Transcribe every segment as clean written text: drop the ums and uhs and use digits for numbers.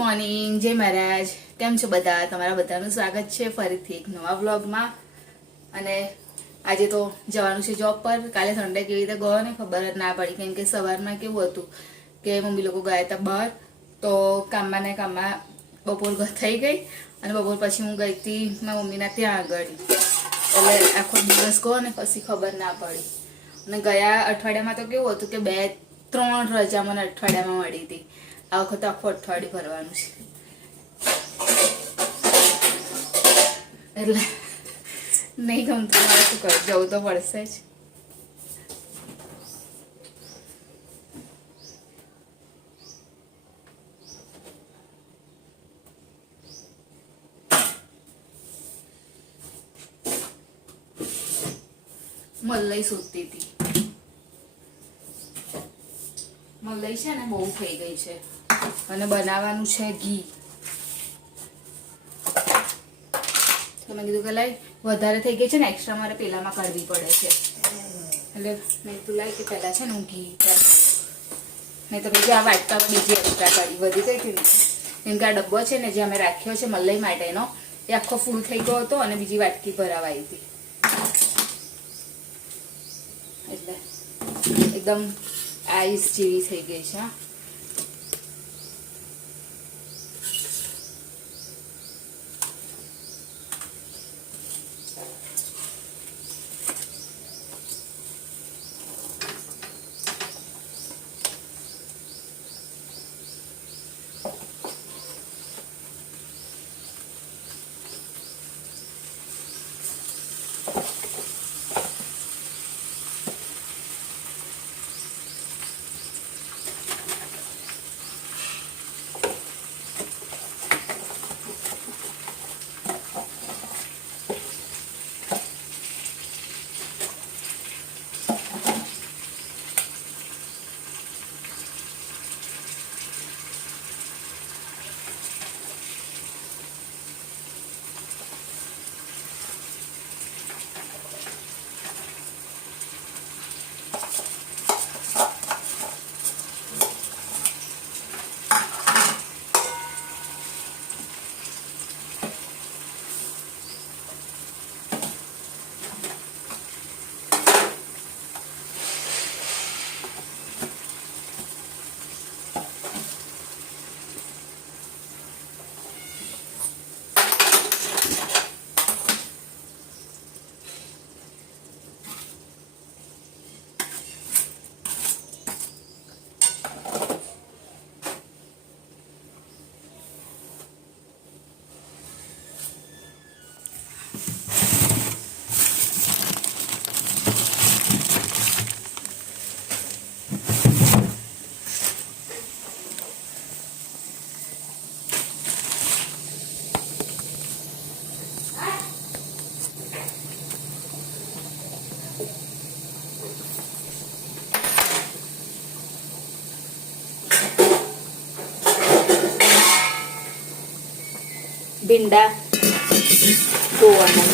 Morning, જય મહારાજ. કેમ છો બધા? તમારા બધાનું સ્વાગત છે ફરીથી એક નવા વ્લોગમાં. અને આજે તો જવાનું છે જોબ પર. કાલે સન્ડે કેવી રીતે ગયો ને ખબર જ ના પડી, કેમ કે સવારમાં કેવું હતું કે મમ્મી લોકો ગયા હતા બહાર, તો કામમાં ને કામમાં બપોર થઈ ગઈ અને બપોર પછી હું ગઈ હતી મારા મમ્મીના ત્યાં આગળ, એટલે આખો દિવસ ગયો ને પછી ખબર ના પડી. અને ગયા અઠવાડિયામાં તો કેવું હતું કે 2-3 રજા મને અઠવાડિયામાં મળી હતી. આ વખતે આખું અઠવાડિયું ભરવાનું છે, એટલે નહીં ગમતું. મારે શું કરું, જવું તો પડશે જ. મલાઈ શોધતી હતી. મલાઈ છે ને બહુ થઈ ગઈ છે અને બનાવવાનું છે ઘી. તો મેં કીધું કે લાઈ વધારે થઈ ગઈ છે ને, એક્સ્ટ્રા મારે પેલામાં કાઢવી પડે છે, એટલે મેં કીધું લાઈ કે પહેલાં છે ને હું ઘી મેં તો બીજી આ વાટકા બીજી એક્સ્ટ્રા કાઢી, વધી ગઈ હતી ને. કેમ કે આ ડબ્બો છે ને જે અમે રાખ્યો છે મલાઈ માટેનો, એ આખો ફૂલ થઈ ગયો હતો અને બીજી વાટકી ભરાવાઈ હતી, એટલે એકદમ આઈસ જેવી થઈ ગઈ છે. ભીંડા ધોવાના.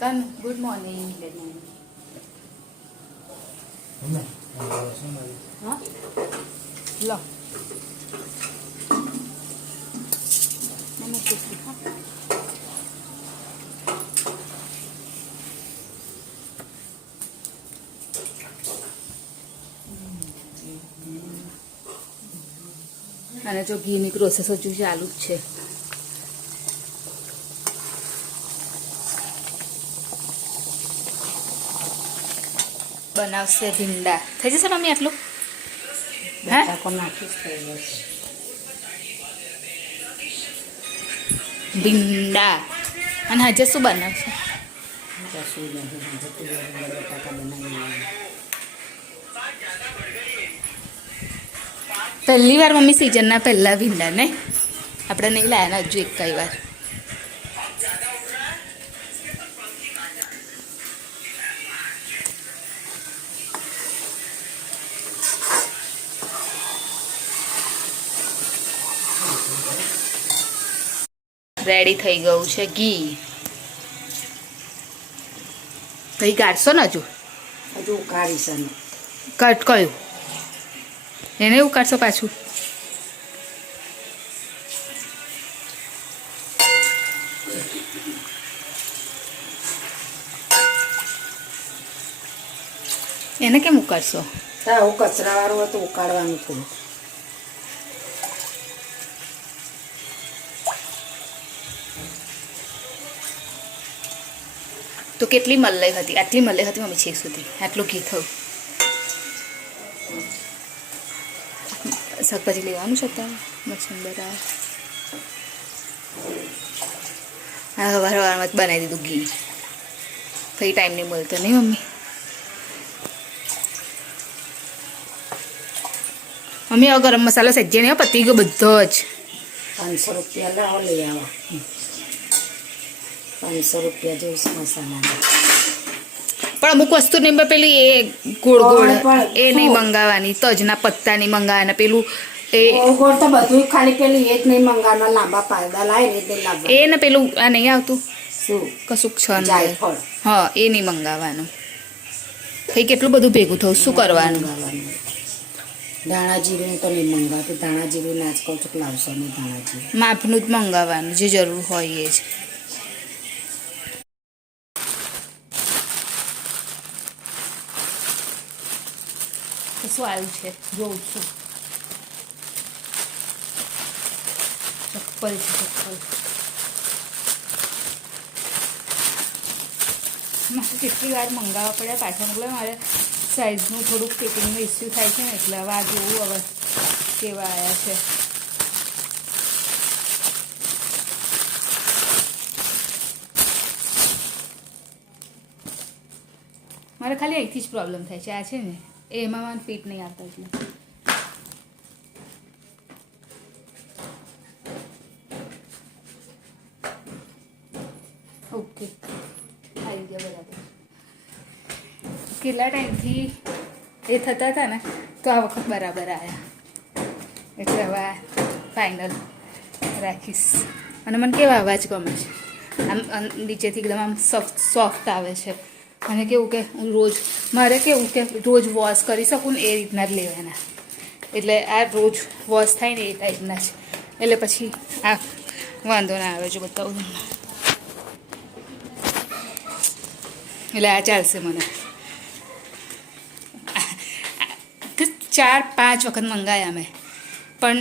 કાન ગુડ મોર્નિંગ. હા લો મને પૂછી હા. અને જો ઘીની પ્રોસેસ હજુ ચાલુ જ છે. બનાવશે ભીંડા. થઈ જશે મમ્મી આટલું? હા ભીંડા. અને હજે શું બનાવશે? પહેલી વાર મમ્મી સિઝનના પહેલા ભીંડા ને આપણે નહીં લાયા હજુ એક કઈ વાર. રેડી થઈ ગયું છે ઘી. કઈ કાઢશો ને હજુ ઉકાળીશ અને કટ કયું એને એવું કાઢશો પાછું એને કેમ ઉકાળશો આવું કચરાવાળું હતું ઉકાળવાનું થોડું તો કેટલી મલાઈ હતી આટલી મલાઈ હતી મમ્મી છેક સુધી આટલું ઘી થયું શાકભાજી લેવાનું છે અત્યારે મસ્ત હા વારવારમાં જ બનાવી દીધું ઘી કઈ ટાઈમ નહીં મળતો નહીં મમ્મી મમ્મી હવે ગરમ મસાલો સજ્જે નહીં પતી ગયો બધો જ 500 રૂપિયા લાવો લઈ આવો 500 રૂપિયા જોઈશ મસાલા પણ અમુક વસ્તુ નહીં પેલી એ ગોળ ગોળ એ નહીં મંગાવવાની તજના પત્તા નહીં મંગાવવાના પેલું એ ગોળ તો બધું ખાલી પેલી એ જ નહીં મંગાવવાના લાંબા પાયદા લાવે ને તે લાંબા એ ને પેલું આ નહીં આવતું શું કશુંક છે જાયફળ હા એ નહીં મંગાવવાનું કઈ કેટલું બધું ભેગું થયું શું કરવાનું ધાણા જીરું તો નહીં મંગાવતું ધાણા જીરું નાચ કહું છું લાવશો નહીં ધાણા જીરું માપનું જ મંગાવવાનું જે જરૂર હોય એ જ શું આવ્યું છે જોઉં છું ચપ્પલ છે ચપ્પલ મારે કેટલી વાર મંગાવવા પડે પાછા મોકલે મારે સાઈઝનું થોડુંક ફિટિંગનું ઇસ્યુ થાય છે ને એટલે હવે આ જોવું હવે કેવા આવ્યા છે મારે ખાલી અહીંથી જ પ્રોબ્લેમ થાય છે આ છે ને એમાં મને ફિટ નહીં આવતા એટલે ઓકે આવી ગયા બરાબર કેટલા ટાઈમથી એ થતા હતા ને તો આ વખત બરાબર આવ્યા એટલે હવે ફાઇનલ રાખીશ અને મને કેવા અવાજ ગમે છે આમ નીચેથી એકદમ આમ સોફ્ટ આવે છે અને કેવું કે હું રોજ મારે કેવું કે રોજ વોશ કરી શકું ને એ રીતના જ લેવાના એટલે આ રોજ વોશ થાય ને એ ટાઈપના જ એટલે પછી આ વાંધો ના આવે જો બતાવું તમને એટલે આ ચાલશે મને 4-5 વખત મંગાયા મેં પણ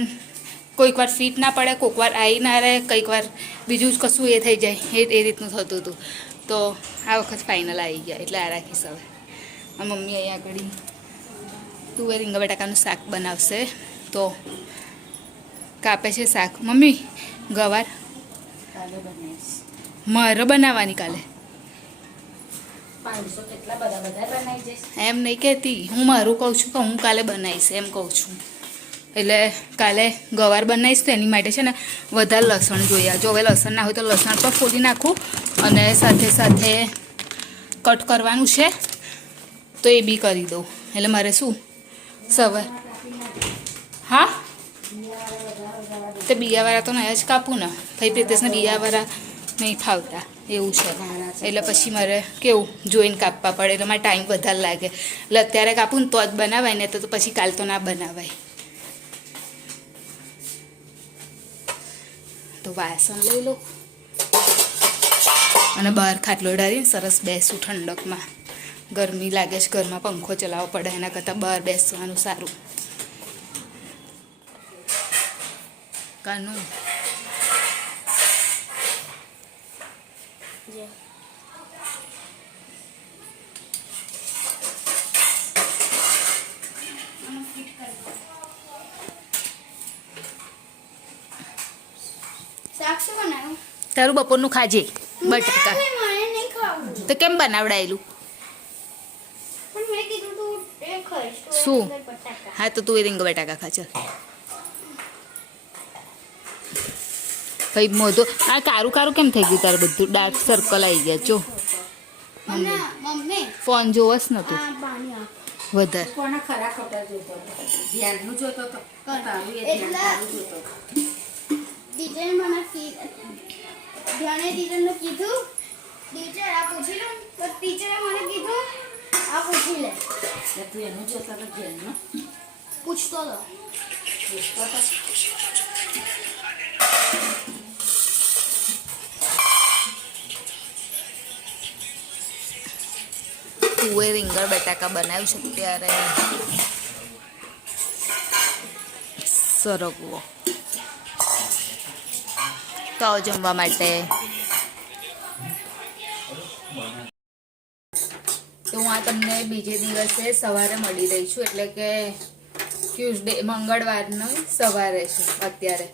કોઈક વાર ફિટ ના પડે કોઈક વાર આવી ના રહે કંઈક વાર બીજું જ કશું એ થઈ જાય એ રીતનું થતું હતું તો આ વખત ફાઇનલ આવી ગયા એટલે આ રાખીશ હવે આ મમ્મી અહીંયા આગળ તુવેર રીંગણ બટાકાનું શાક બનાવશે તો કાપે છે શાક મમ્મી ગવાર કાલે બનાવીશ મારે બનાવવાની કાલે 500 કેટલા બધા બનાવી જઈશ એમ નહીં કહેતી હું મારું કહું છું કે હું કાલે બનાવીશ એમ કહું છું એટલે કાલે ગવાર બનાવીશ તો એની માટે છે ને વધારે લસણ જોઈએ જો હવે લસણ ના હોય તો લસણ પણ ફોડી નાખું અને સાથે સાથે કટ કરવાનું છે તો એ બી કરી દઉં એટલે મારે શું સવાર હા તે બિયાવાળા તો નહીં જ કાપું ને ભાઈ પ્રિતેશને બિયાવાળા નહીં ફાવતા એવું છે એટલે પછી મારે કેવું જોઈને કાપવા પડે એટલે મારે ટાઈમ વધારે લાગે એટલે અત્યારે કાપું ને તો જ બનાવાય ને તો પછી કાલ તો ના બનાવાય તો વાસણ લઈ લો અને બહાર ખાટલો ડાળીને સરસ બેસું ઠંડકમાં ગરમી લાગે છે ઘરમાં પંખો ચલાવવો પડે એના કરતાં બહાર બેસવાનું સારું કાનું તારું બપોરનું ખાજે બટાકા તો કેમ બનાવડાયેલું શું હા તો તું એ રીંગણ બટાકા ખા ચાલ કઈ મોઢું આ કારું કારું કેમ થઈ ગયું તારું બધું ડાર્ક સર્કલ આવી ગયા જો ફોન જોવસ નતું વધારે કોના ખરા ખોટા જોતો ધ્યાનનું જોતો તો તારું એ ધ્યાન તારું જોતો ટીચર મને ધ્યાને ટીચરનું કીધું ટીચર આ પૂછી લો તો ટીચરે મને કીધું પૂછી લે એટલે તું એનું જોતા તો ઘેરનો પૂછતો તો પૂછતો તો તુવે રીંગણ બટાકા બનાવ્યું છે ત્યારે સરગવો તો આવો જમવા માટે. તો હું આ તમને બીજે દિવસે સવારે મળી રહી છું, એટલે કે ટ્યુઝડે મંગળવારનો સવારે છે અત્યારે.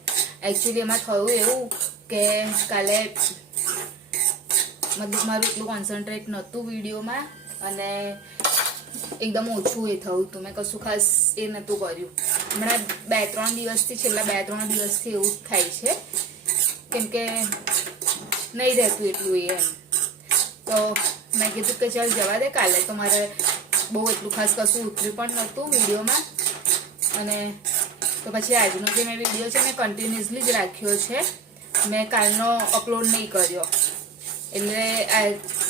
એકચ્યુઅલી એમાં થયું એવું કે કાલે મતલબ મારું એટલું કોન્સન્ટ્રેટ નહોતું વિડીયોમાં અને એકદમ ઓછું એ થયું હતું. મેં કશું ખાસ એ નહોતું કર્યું. હમણાં 2-3 દિવસથી છેલ્લા 2-3 દિવસથી એવું જ થાય છે, કેમ કે નહીં રહેતું એટલું એ એમ. તો મેં કીધું કે ચાલ જવા દે, કાલે તો મારે બહુ એટલું ખાસ કશું ઉતર્યું પણ નહોતું વિડીયોમાં. અને તો પછી આજનો જે મેં વિડીયો છે મેં કન્ટિન્યુઅસલી જ રાખ્યો છે, મેં કાલનો અપલોડ નહીં કર્યો. એટલે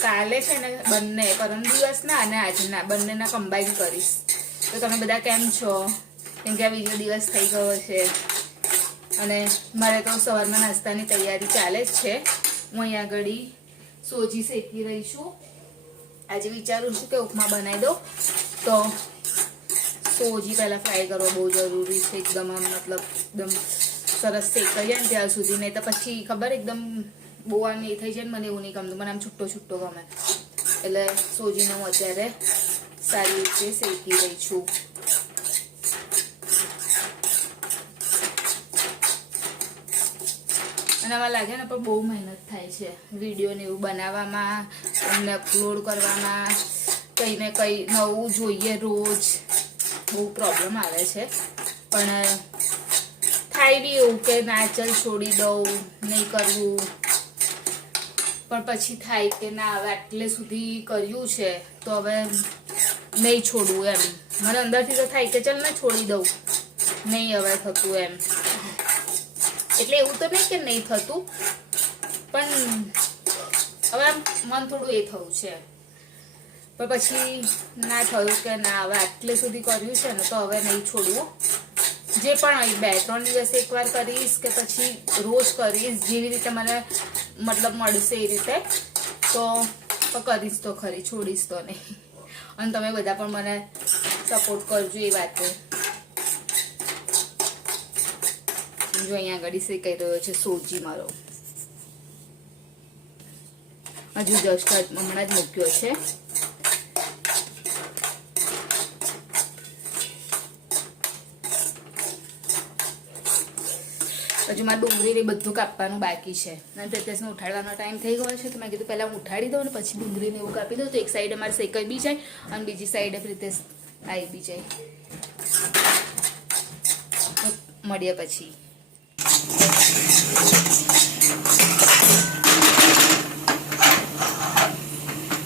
કાલે છે ને બંને પરમ દિવસના અને આજના બંનેના કમ્બાઈન કરીશ. તો તમે બધા કેમ છો? કેમ કે આ બીજો દિવસ થઈ ગયો છે અને મારે તો સવારના નાસ્તાની તૈયારી ચાલે જ છે. હું અહીંયા આગળ સોજી શેકી રહી છું. આજે વિચારું છું કે ઉપમા બનાવી દઉં. તો સોજી પહેલાં ફ્રાય કરવા બહુ જરૂરી છે, એકદમ આમ મતલબ એકદમ સરસ શેકાઈ જાય ને ત્યાં સુધી. નહીં તો પછી ખબર એકદમ બહુ આમ એ થઈ જાય ને, મને એવું નહીં ગમતું, મને આમ છૂટો છૂટો ગમે. એટલે સોજીને હું અત્યારે સારી રીતે શેકી રહી છું. અને આમાં લાગે ને પણ બહુ મહેનત થાય છે વિડીયોને એવું બનાવવામાં, એમને અપલોડ કરવામાં. કંઈ ને કંઈ નવું જોઈએ રોજ, બહુ પ્રોબ્લેમ આવે છે. પણ થાય બી એવું કે ના ચાલ છોડી દઉં, નહીં કરવું. પણ પછી થાય કે ના હવે આટલે સુધી કર્યું છે તો હવે નહીં છોડવું એમ. મને અંદરથી તો થાય કે ચાલ ને છોડી દઉં, નહીં હવે થતું એમ. એટલે એવું તો નહીં કે નહીં થતું, પણ હવે આમ મન થોડું એ થયું છે. પણ પછી ના થયું કે ના હવે આટલે સુધી કર્યું છે ને તો હવે નહીં છોડવું. જે પણ 2-3 દિવસ એકવાર કરીશ કે પછી રોજ કરીશ, જેવી રીતે મને મતલબ મળશે એ રીતે તો કરીશ તો ખરી, છોડીશ તો નહીં. અને તમે બધા પણ મને સપોર્ટ કરજો એ વાતે. જો અહીંયા આગળ શેકાઈ રહ્યો છે સોજી મારો, હજુ જસ્ટ હમણાં જ મૂક્યો છે. હજુ મારે ડુંગળી બધું કાપવાનું બાકી છે. અને પ્રિતેશને ઉઠાડવાનો ટાઈમ થઈ ગયો છે, તો મેં કીધું પહેલાં હું ઉઠાડી દઉં ને પછી ડુંગળીને એવું કાપી દઉં, તો એક સાઈડે મારે શેકાઈ બી જાય અને બીજી સાઈડે પ્રિતેશ આવી બી જાય. મળીએ પછી.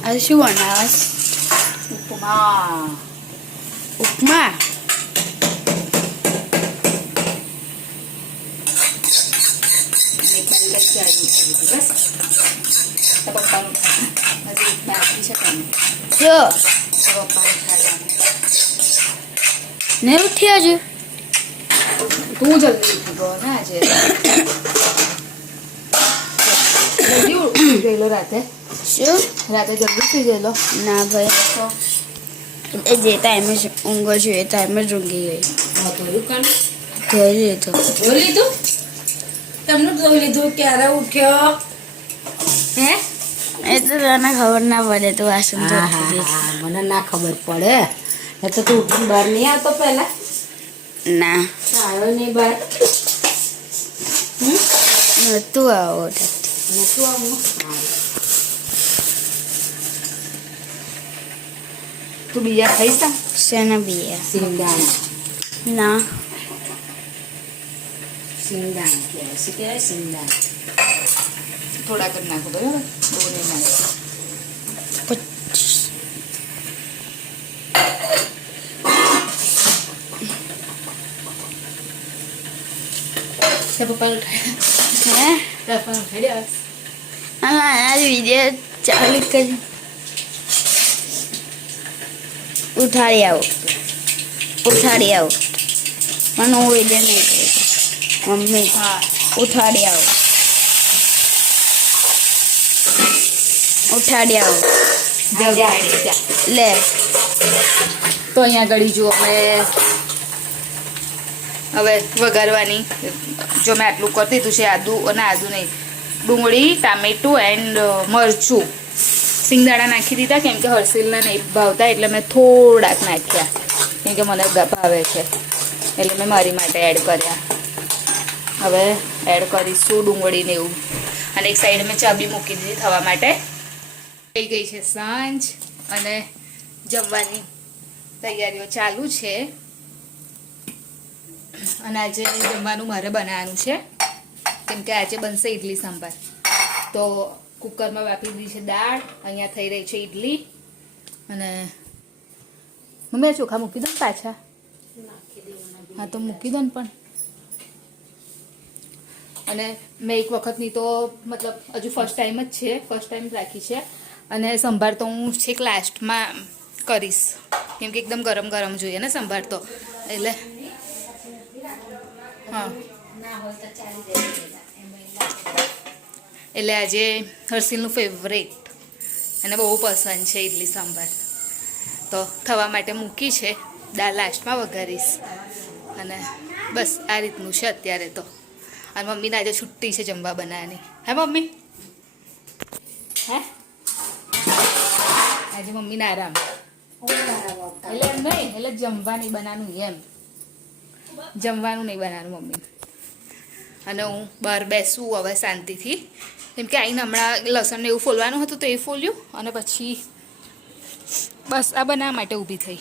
આજે શું બનાવસ? ઉપમા. ઉપમા? બસ તો પપ્પાનું હજી બાકી છે તમે જો પપ્પાનું ખાવાનું. ને ઉઠી હજુ તું જલ્દી ઉઠી ગયો ને આજે. જલ્દી ઉઠી ગયેલો રાતે? શું? રાતે જલ્દી ઉઠી ગયેલો? ના ભાઈ, તો જે ટાઈમે ઊંઘો છું એ ટાઈમે જ ઊંઘી ગઈ. ધોયું કાન ધોઈ લીધું. ધોઈ લીધું? તમને ધોઈ લીધું? ક્યારે ઉઠ્યો? હે? એ તો તને ખબર ના પડે, તું વાસણ હા ધોતી હા હતી. હા, મને ના ખબર પડે. એ તો તું ઉઠીને બહાર નહીં આવતો પહેલા? ના, આવ્યો નહીં બહાર? નતું આવો. નતું આવું? તું બીજા ખાઈશ? શેના બિયા? સિંગદાણા. ના, સિંગદાણા કહેવાય. શું કહેવાય? સિંગદાણા. થોડાક જ નાખો, બરાબર? બહુ નહીં નાખો. પપ્પા ઉઠાડ્યા? હે? પપ્પા ઉઠાડ્યા? આ વિડીયો ચાલુ કરી. ઉઠાડી આવો ઉઠાડી આવો પણ હું વિડીયો નહીં કરું મમ્મી હા ઉઠાડી આવો ઉઠાડી આવો લે તો અહીંયા આગળ જુઓ અમે હવે વઘારવાની જો મેં આટલું કરી દીધું છે આદુ અને આદુ નહીં ડુંગળી ટામેટું એન્ડ મરચું સિંગદાણા નાખી દીધા કેમ કે હર્ષિલને નહીં ભાવતા એટલે મેં થોડાક નાખ્યા કેમ કે મને ભાવે છે એટલે મેં મારી માટે એડ કર્યા હવે એડ કરીશું ડુંગળીને એવું અને એક સાઈડ મેં ચાબી મૂકી દીધી થવા માટે થઈ ગઈ છે સાંજ અને જમવાની તૈયારીઓ ચાલુ છે અને આજે જમવાનું મારે બનાવવાનું છે કેમ કે આજે બનશે ઇડલી સાંભાર તો કુકરમાં વાપરી દીધી છે દાળ અહીંયા થઈ રહી છે ઇડલી અને મમ્મી આ ચોખા મૂકી દો ને પાછા હા તો મૂકી દો ને પણ અને મેં એક વખતની તો મતલબ હજુ ફર્સ્ટ ટાઈમ જ છે ફર્સ્ટ ટાઈમ રાખી છે અને સંભાર તો હું છેક લાસ્ટમાં કરીશ કેમ કે એકદમ ગરમ ગરમ જોઈએ ને સંભાર તો એટલે હા એટલે આજે હર્ષિલનું ફેવરેટ અને બહુ પસંદ છે ઇડલી સાંભાર તો થવા માટે મૂકી છે દાળ લાસ્ટમાં વઘારીશ અને બસ આ રીતનું છે અત્યારે તો અને મમ્મીને આજે છુટ્ટી છે જમવા બનાવવાની હે મમ્મી હે આજે મમ્મીને આરામ એટલે એમ નહીં એટલે જમવાની બનાવવાનું એમ જમવાનું નહીં બનાવવાનું મમ્મી અને હું બહાર બેસું હવે શાંતિથી કેમ કે આવીને હમણાં લસણને એવું ફોલવાનું હતું તો એ ફોલ્યું અને પછી બસ આ બનાવવા માટે ઊભી થઈ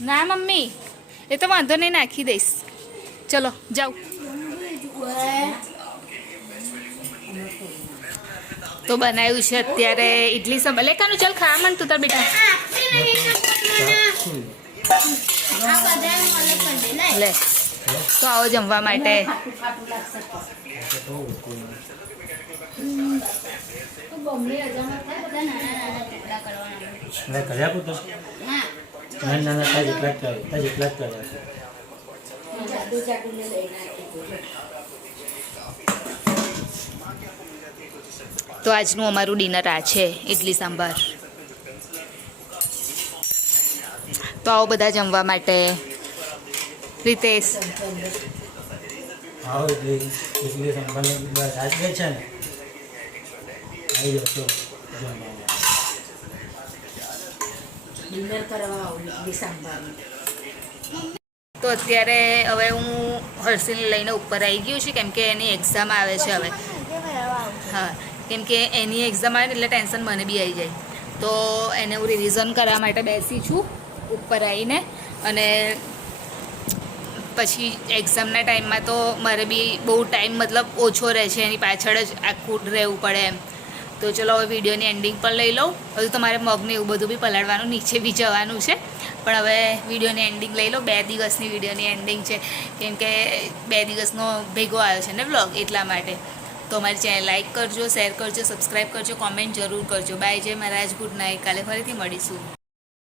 ના મમ્મી એ તો વાંધો નહીં નાખી દઈશ ચલો જાઓ તો બનાવ્યું છે અત્યારે ઇડલી સંભાર લે કાનું ચાલ ખા મન તું તાર બેટા લે તો આવો જમવા માટે તો આજનું અમારું ડિનર આ છે ઇડલી સાંભાર તો આવો બધા જમવા માટે રીતેશ આવો ઇડલી સંભાર બસ આજ છે ને આવી જશો ડિનર કરવા આવું ઇડલી સાંભાર તો અત્યારે હવે હું હર્ષિલને લઈને ઉપર આવી ગયું છું કેમ કે એની એક્ઝામ આવે છે હવે હા કેમ કે એની એક્ઝામ આવે ને એટલે ટેન્શન મને બી આવી જાય તો એને હું રિવિઝન કરવા માટે બેસી છું ઉપર આવીને અને પછી એક્ઝામના ટાઈમમાં તો મારે બી બહુ ટાઈમ મતલબ ઓછો રહે છે એની પાછળ જ આખું રહેવું પડે એમ તો ચલો હવે વિડીયોની એન્ડિંગ પર લઈ લઉં હજુ તમારે મગને એવું બધું બી પલાળવાનું નીચે બી જવાનું છે પણ હવે વિડીયોની એન્ડિંગ લઈ લો 2 દિવસની વિડીયોની એન્ડિંગ છે કેમ કે 2 દિવસનો ભેગો આવ્યો છે ને વ્લોગ એટલા માટે તો અમારી ચેનલ લાઈક કરજો શેર કરજો સબસ્ક્રાઈબ કરજો કોમેન્ટ જરૂર કરજો બાય જય મહારાજ ગુડ નાઇટ કાલે ફરીથી મળીશું